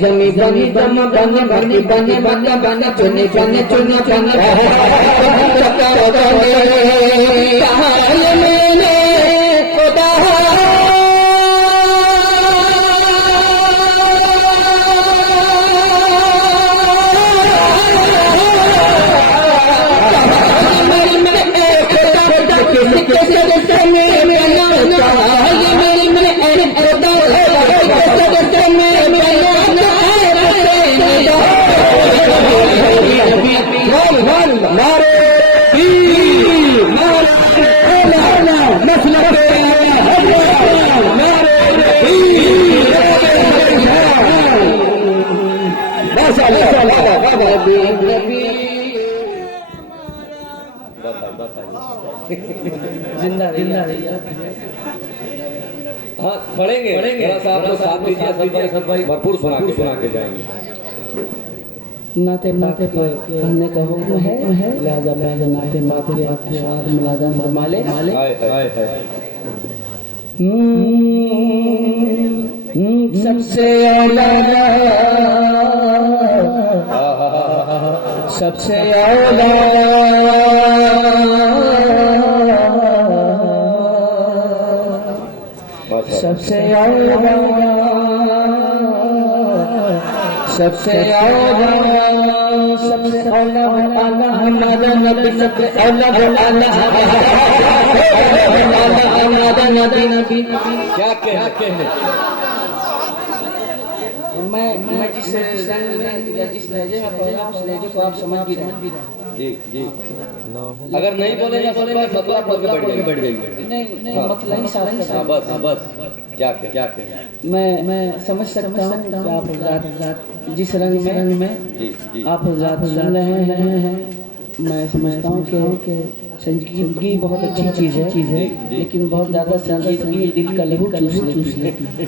जमी बनी जम बने बनी बने बने बने चुने चुने चुने चुने मैंने खुदा जिंदा जिंदा हाँ पढ़ेंगे साथ दीजिए सब भाई भरपूर सुना के जाएंगे। नाते नाते पढ़ने का हुक्म है लिहाजा पहले नाते माते अक्षर मुलाजा माले माले सबसे औला सबसे औला सबसे औला सबसे औला सबसे औला हमारा नबी सबसे औला हमारा नबी क्या कहने मैं जिस रंग में या जिस लहजे में पढ़ रहा हूँ उस लहजे को आप समझ भी रहे हैं। जी जी अगर नहीं बोलेगा मतलब पढ़ के बैठ जाएंगे। नहीं मतलब ही साफ बस क्या मैं समझ सकता हूँ कि आप जिस रंग में जी आप सुन रहे हैं। मैं समझता हूँ कि संगीत बहुत अच्छी चीज़ है लेकिन बहुत ज़्यादा संगीत की दिल का लहू चूस लेती है।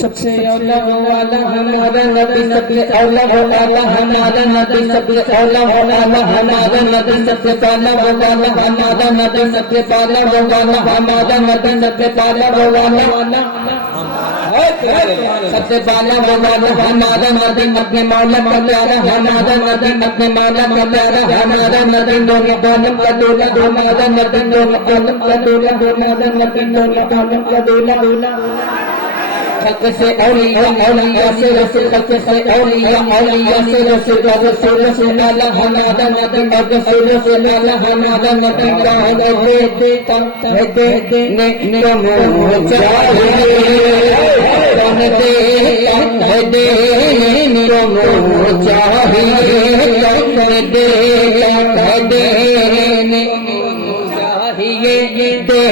सबसे औला वाला हमारा नबी सबसे औला वाला हमारा नबी सबसे औला वाला हमारा नबी सबसे पहला वाला हमारा नबी सबसे पहला वाला हमारा नबी सबसे पहला वाला सबसे पहला वाला हमारा नबी अपने मौला का प्यारा हमारा नबी अपने मौला का प्यारा हमारा नबी दोनों दोनों का दूल्हा हमारा नबी दोनों दोनों का दूल्हा हमारा नबी दोनों दोनों का दूल्हा हक से औलिया औलिया से रसूल हक से औलिया औलिया से रसूल रसूल से नाला हमारा नबी रसूल से नाला हमारा नबी राह दे ने मोह चाहिए कौन दे मोह चाहिए कौन दे चाहिए दे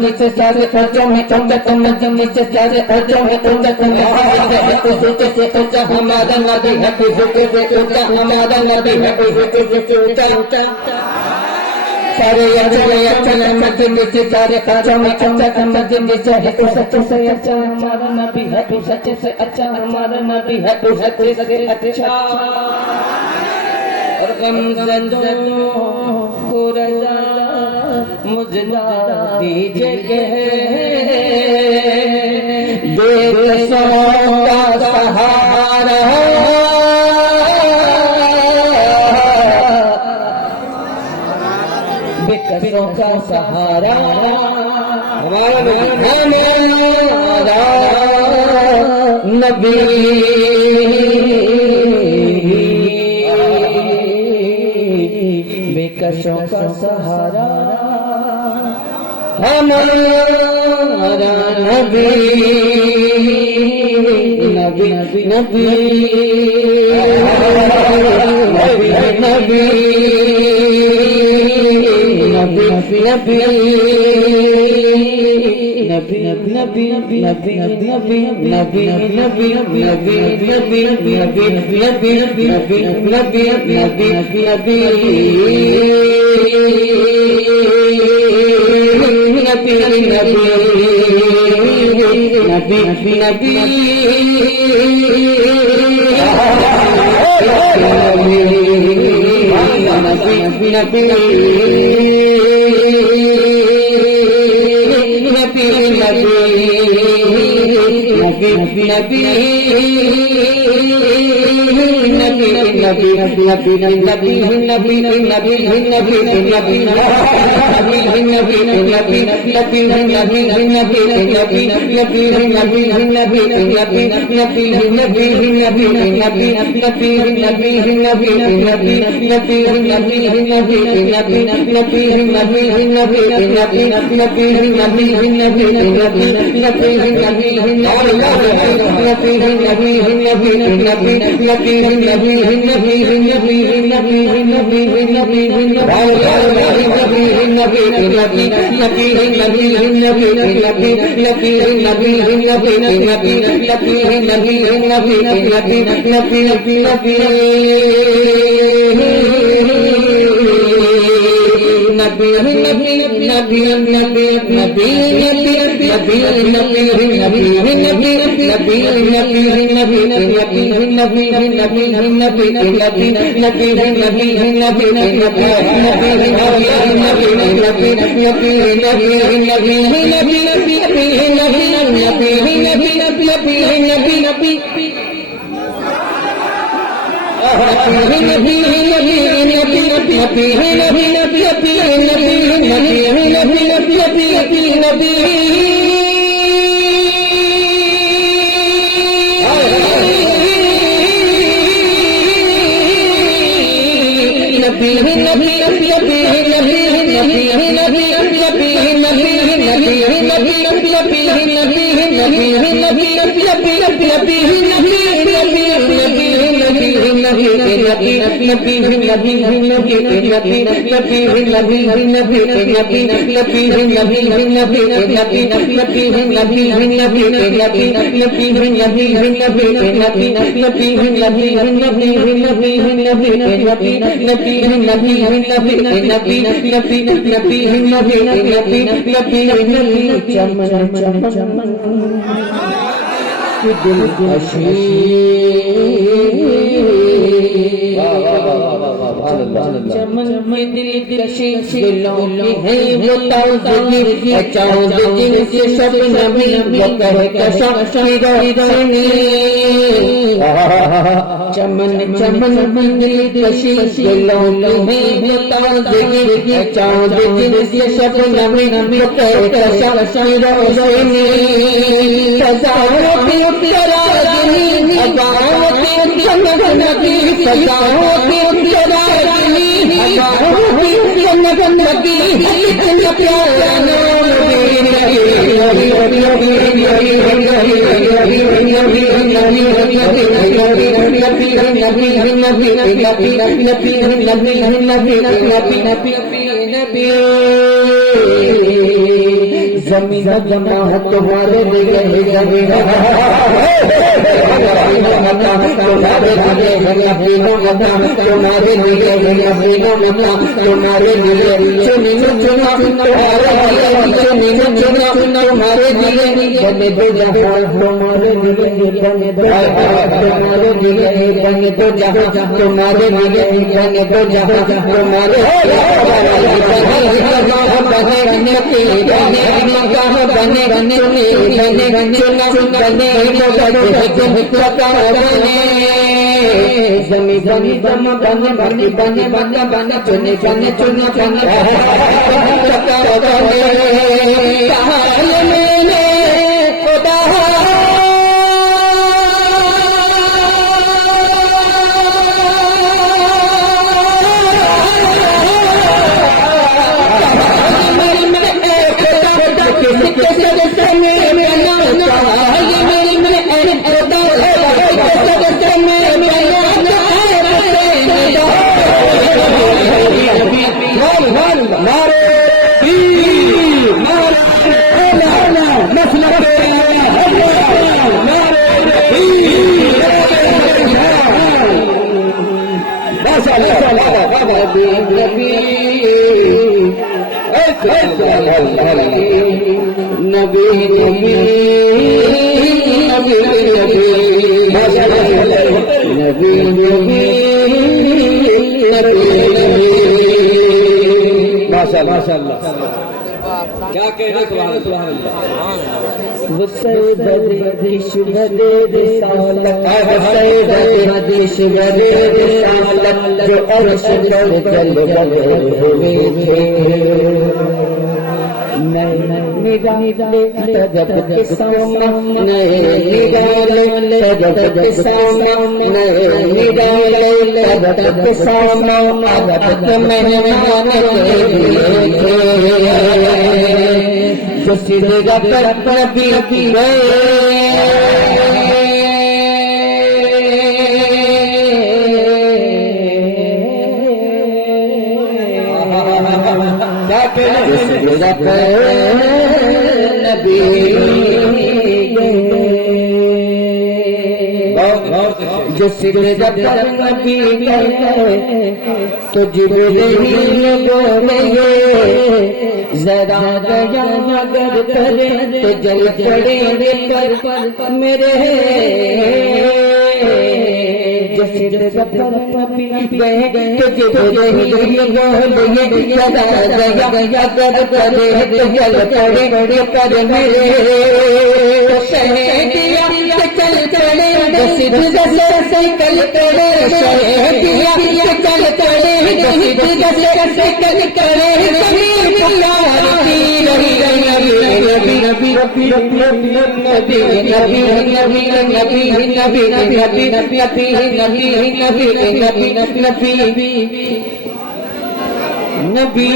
नीचे सारे खर्चों में नीचे सारे खर्चों में हमारा नबी है हमारा नबी है सारे नीचे सारे खर्चों में नीचे है तो सच्चे से अच्छा हमारा नबी है तो सच्चे से अच्छा हमारा नबी है तो सच्चे से अच्छा और गमज़दों को रज़ा मुझना दीजिए देशों का सहारा बेकसों का सहारा हमारा नबी बेकसों का सहारा हमारा नबी नबी नबी नबी चमन में दिल कशी दिलों की है वो ताज़गी जिनसे सब नबी वो कहे कसम शिरोनी चमन चमन में दिल कशी दिलों की है वो ताज़गी जिनसे सब नबी वो कहे कसम शिरोनी सजाओ की उत्तरागिनी सजाओ की उत्तरागिनी सजाओ की उत्तरागिनी इतना प्यारा जमीन जमा तुम्हारे लिए जमीन तुम्हारे लिए तुम्हारे लिए चुनी चुना तुम्हारे लिए बने दो जहां तुम्हारे लिए बने दो तुम्हारे लिए बने दो जहां तुम्हारे लिए बने दो जहां तुम्हारे बने बने जमी जमी जम बने बने बने बने बने चुने चुने चुने चुने मैंने खुदा नबी नबी नबी नबी नबी माशाअल्लाह क्या कहना सुभान अल्लाह जो अर्श पर चल हुए थे निगाले जगत के सामने निगाले जगत के सामने निगाले जगत के सामने जगत मेहमान के लिए जो सिरेगा पर भी गए नबी जो सिरे नबी तो जिब्रील बोलेंगे जरा दया मगर करे तो जल पड़ेंगे पर मेरे जो सिरे नबी गए तो जिब्रील बोलेंगे जरा दया मगर करे तो जल पड़ेंगे पर मेरे शहदिया चल चले सिद्ध से कल करे शहदिया चल चले सिद्ध से कल करे सभी पुकारती रही नबी नबी नबी नबी नबी नबी नबी नबी नबी नबी नबी नबी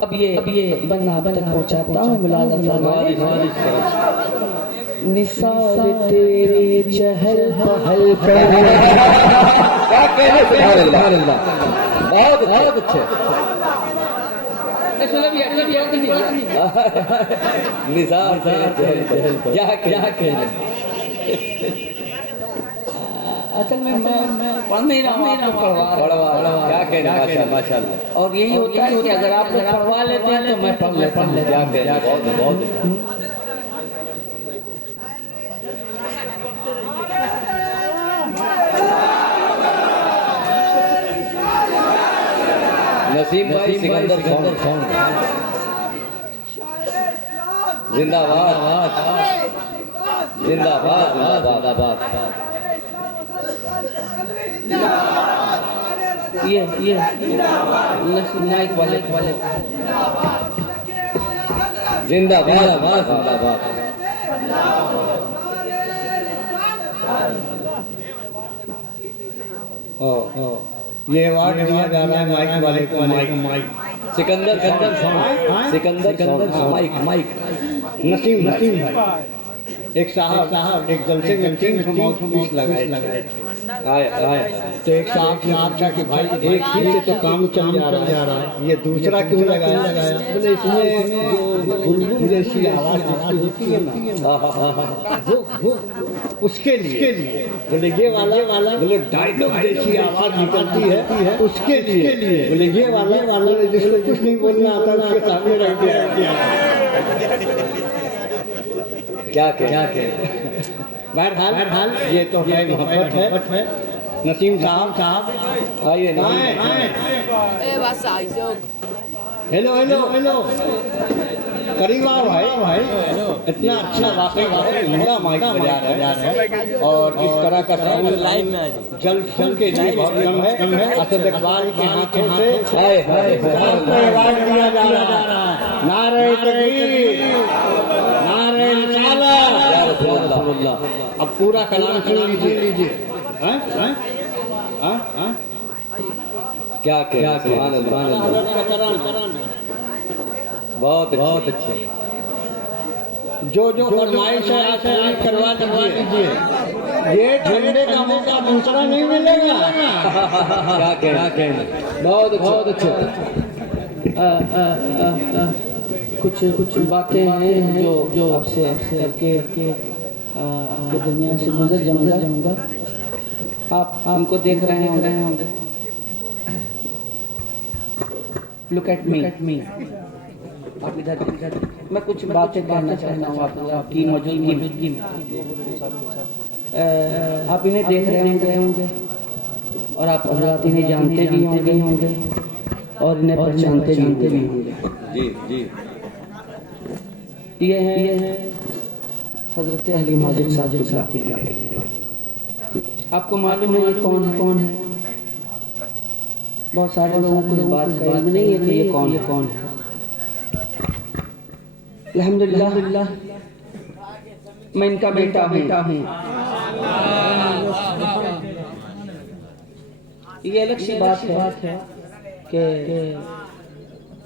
अब ये बन्ना तक पहुंचाता हूँ निसार तेरी चहल पहल पर क्या कहना सुभान अल्लाह बहुत बहुत अच्छे निसार क्या कहना असल में मैं पढ़ नहीं रहा हूँ पढ़वा क्या कहना माशाअल्लाह और यही होता है कि अगर आप लोग पढ़वा लेते हैं तो मैं पढ़ लेता हूँ क्या कहना बहुत नसीम भाई सिकंदर सॉन्ग जिंदाबाद जिंदाबाद जिंदाबाद ये नाइक वाले जिंदाबाद जिंदाबाद ये अवार्ड दिया जा रहा है माइक वाले को माइक सिकंदर माइक नसीम भाई एक साहब एक जलसे में 3 माउथपीस लगाए तो एक साहब ने आशा कि भाई एक ही से तो काम चल जा रहा है ये दूसरा क्यों लगाया बोले इसमें जो बुलबुल जैसी आवाज होती है ना वो उसके लिए बोले ये वाला बोले डायलॉग जैसी आवाज निकलती है उसके लिए बोले ये वाला जिसको कुछ नहीं बोलना आता उसके सामने रख दिया क्या बहरहाल ये तो है मोहब्बत है नसीम साहब आइए हेलो करीब आओ भाई इतना अच्छा वाकई उमदा माइक बजा रहा है और इस तरह का साउंड लाइव में जल के लिए बहुत कम है असद इकबाल के हाथों से अवार्ड दिया जा रहा है नारे तकबीर नारे रिसालत अब पूरा कलाम सुन लीजिए क्या सुभान अल्लाह बहुत अच्छे जो फरमाइश है आके करवा दीजिए ये झंडे का मौका दूसरा नहीं मिलेगा क्या कहना बहुत अच्छे कुछ बातें हैं जो आपसे करके दुनिया से गुजर जाऊंगा आप हमको देख रहे होंगे लुक एट मी। आप इधर मैं कुछ बातें कहना चाहता हूँ आपकी मौजूदगी में। आप इन्हें देख रहे होंगे और आप हजरात इन्हें जानते भी होंगे और इन्हें पहचानते भी होंगे। जी जी। ये है हजरत हलीम हाजिर साहब। आपको मालूम है ये कौन है? बहुत सारे लोगों को इस बात का इल्म नहीं है कि ये कौन है। अल्हम्दुलिल्लाह मैं इनका बेटा हूँ। ये अलग सी बात है कि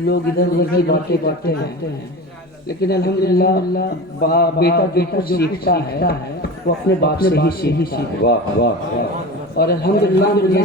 लोग इधर उधर की बातें करते हैं, लेकिन अल्हम्दुलिल्लाह बेटा जो सीखता है वो अपने बाप से ही सीखता है। वाह वाह। और अल्हम्दुलिल्लाह मुझे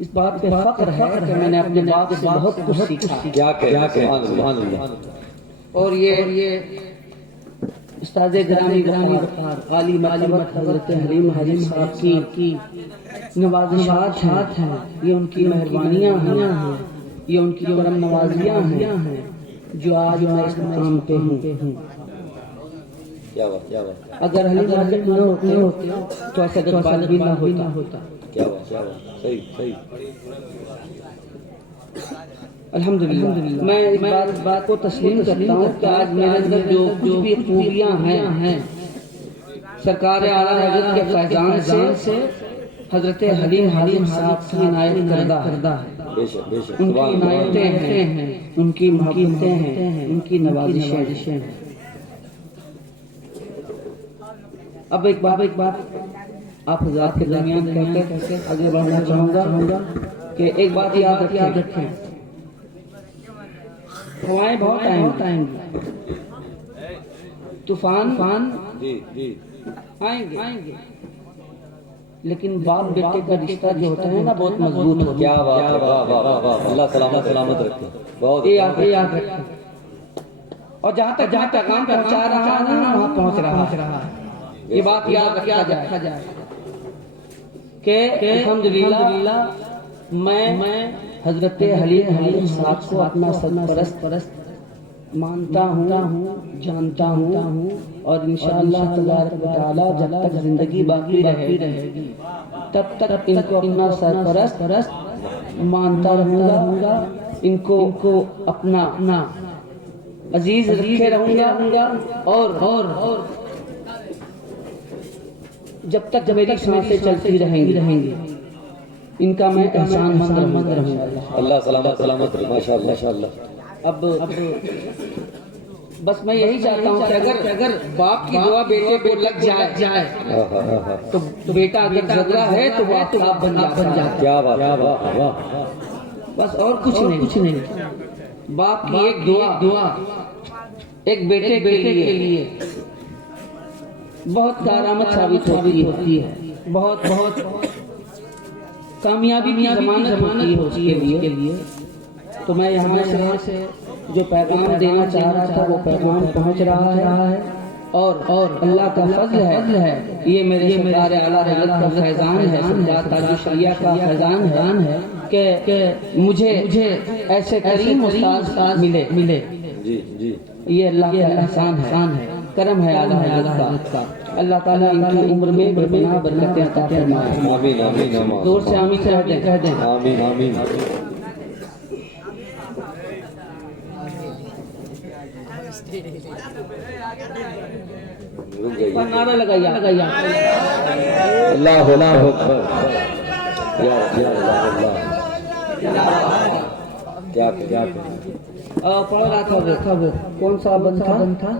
इस बात पे फख्र है कि मैंने अपने बाप से बहुत कुछ सीखा। क्या सुभान अल्लाह। और ये उस्ताद ग्रामी आली मरतबत हज़रत हलीम हाजिर साहब की नवाज़िशात हैं, ये उनकी मेहरबानियाँ हैं, ये उनकी करम नवाजियाँ हैं जो आज मैं इस मुकाम पे हूँ। क्या बात। अगर हलीम हाजिर न होते तो ऐसा इकबाल भी ना होता। क्या बात। सही। अल्हम्दुलिल्लाह मैं इस बात को तस्लीम करता हूँ कि आज मेरे अंदर जो भी खूबियाँ हैं सरकार आला हज़रत के फैज़ान से हज़रत हलीम हाजिर साहब की इनायत करदा है। बेशक। उनकी इनायतें हैं, उनकी मोहब्बतें हैं, उनकी नवाजिशें हैं। अब एक बात आप हज़रात के दरमियान कहकर आगे बढ़ना चाहूँगा कि एक बात याद रखें, हवाएं बहुत आएंगी, तूफान जी आएंगे, लेकिन बाप बेटे का रिश्ता जो होता है ना बहुत मजबूत होता है। क्या वाह। अल्लाह सलामत रखे। बहुत ये याद रखें। और जहाँ तक काम पहुँचा रहा है ना वहाँ पहुँच रहा है। ये बात याद रखा जाए कि अल्हम्दुलिल्लाह मैं हजरत हलीम साहब को अपना सरपरस्त मानता हूँ, जानता हूँ और इंशाअल्लाह तबारक व तआला जब तक जिंदगी बाकी रहेगी तब तक इनको अपना सरपरस्त मानता रहूँगा, इनको अपना अजीज रखे रहूँगा और जब तक मेरी सांसें चलती रहेंगी इनका मैं एहसान मंद रहूँगा। अल्लाह सलामत रखे। माशाअल्लाह। अब बस मैं यही चाहता हूँ कि अगर बाप की दुआ बेटे को लग जाए तो बेटा अगर जगरा है तो वो आप बन जाता है। क्या बात। बस और कुछ नहीं। बाप की एक दुआ एक बेटे के लिए बहुत कारआमद साबित होती है, बहुत कामयाबी की ज़मानत होती है उसके लिए। तो मैं यहाँ से जो पैगाम देना चाह रहा था वो पैगाम पहुँच रहा है और अल्लाह का फजल है, ये मेरे सरकार आला हज़रत का फैज़ान है, सरकार ताजुल शरिया का फैज़ान है कि मुझे ऐसे करीम उस्ताद मिले। जी। ये अल्लाह का एहसान है, करम है आला हज़रत का। अल्लाह ताला इनकी उम्र में बेपनाह बरकतें अता फरमाए। आमीन। जोर से आमीन कह दें। आमीन। नारा लगाइए। अल्लाह अकबर। क्या पढ़ रहा था वो कौन सा बंद था?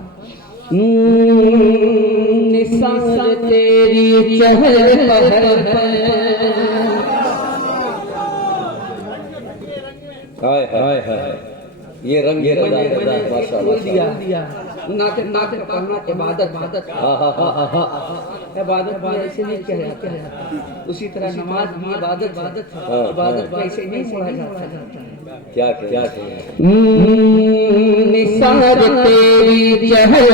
निसार तेरी चहल हाय ये रंग माशाअल्लाह। दिया नाते पढ़ना इबादत ऐसे नहीं किया जाता। उसी तरह नमाज भी इबादत ऐसे नहीं पढ़ा जाता। क्या निसार तेरी चहल